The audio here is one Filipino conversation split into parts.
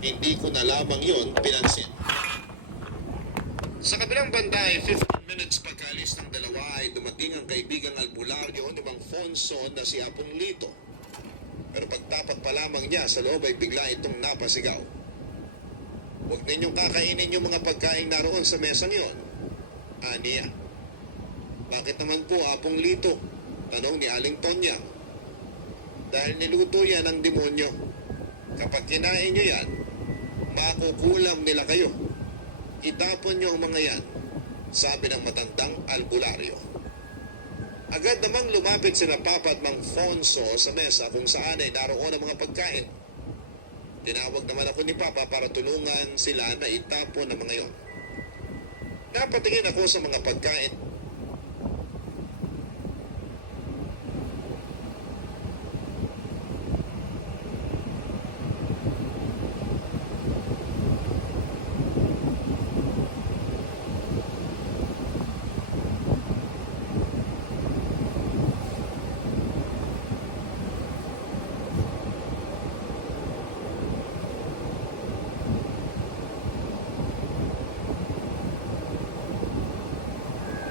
Hindi ko na lamang yon pinansin. Sa kabilang banda ay 15 minutes pagkaalis ng dalawa ay dumating ang kaibigang albularyo ni Mang Fonso na si Apong Lito. Pero pagtapat pa lamang niya sa loob ay bigla itong napasigaw. Huwag ninyong kakainin yung mga pagkain naroon sa mesang yon. Aniya. Bakit naman po Apong Lito? Tanong ni Aling Tonya. Dahil niluto yan ng demonyo. Kapag kinain nyo yan, makukulam nila kayo. Itapon nyo ang mga yan, sabi ng matandang albularyo. Agad namang lumapit sina Papa at Mang Fonso sa mesa kung saan ay naroon ang mga pagkain. Tinawag naman ako ni Papa para tulungan sila na itapon ang mga yon. Napatingin ako sa mga pagkain.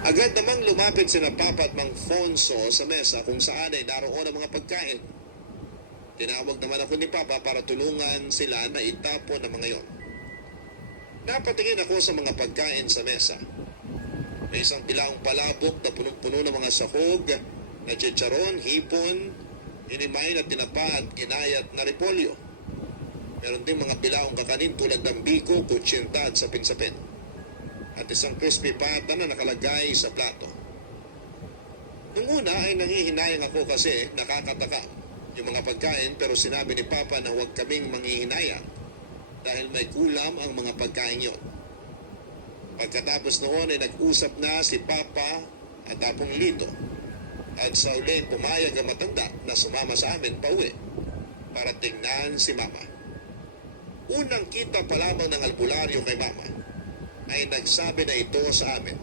Agad namang lumapit sina Papa at Mang Fonso sa mesa kung saan ay naroon ang mga pagkain. Tinawag naman ako ni Papa para tulungan sila na itapon ang mga yon. Napatingin ako sa mga pagkain sa mesa. May isang pilaong palabok na punong-puno ng mga sahog, na chicharon, hipon, inimay na tinapa at inayat na repolyo. Meron din mga pilaong kakanin tulad ng biko, kutsinta at sapin-sapin. At isang crispy pata na nakalagay sa plato. Nung una ay nangihinayang ako kasi nakakataka yung mga pagkain, pero sinabi ni Papa na huwag kaming manghihinayang dahil may kulam ang mga pagkain yon. Pagkatapos noon ay nag-usap na si Papa at Apong Lito at sa uli pumayag ang matanda na sumama sa amin pauwi para tingnan si Mama. Unang kita pa lamang ng albularyo kay Mama ay nagsabi na ito sa amin.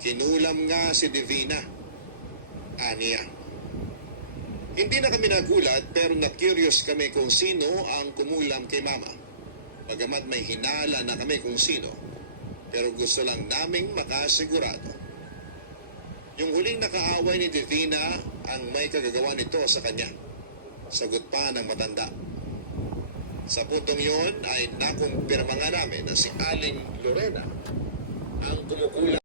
Kinulam nga si Divina. Aniya. Hindi na kami nagulat pero na-curious kami kung sino ang kumulam kay Mama. Bagamat may hinala na kami kung sino, pero gusto lang naming makasigurado. Yung huling nakaaway ni Divina ang may kagagawa nito sa kanya. Sagot pa ng matanda. Sa putong yon ay nakumpirma nga namin na si Aling Lorena ang kumukulam